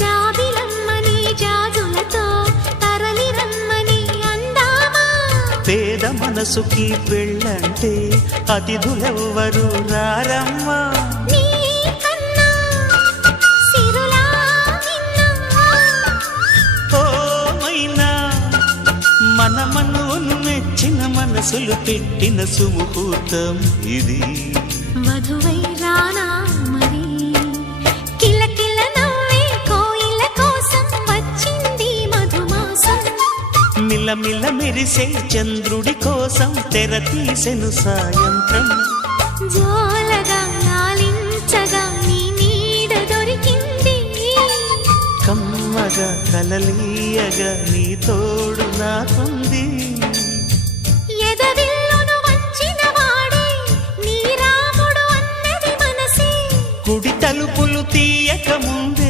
జాబిలమ్మని జాజులతో తరలి రమ్మని అందామా పేద మనసుకి పెళ్ళంటే అతిథులెవ్వరు రారమ్మా మనమను మెచ్చిన మనసులు పెట్టిన సుముహూర్తం ఇది మధువై రానా మరి కిలకిల నవ్వే కోయిల కోసం వచ్చింది మధుమాసం మిలమిల మెరిసే చంద్రుడి కోసం తెర తీసెను సాయంత్రం జోలగా లాలించగా నీ నీడ దొరికింది కమ్మగా కలలీయగా నీ తోడు నాకుంది ఎదవిల్లును వంచిన వాడే నీ రాముడు అన్నది మనసే కుడి తలుపులు తీయక ముందే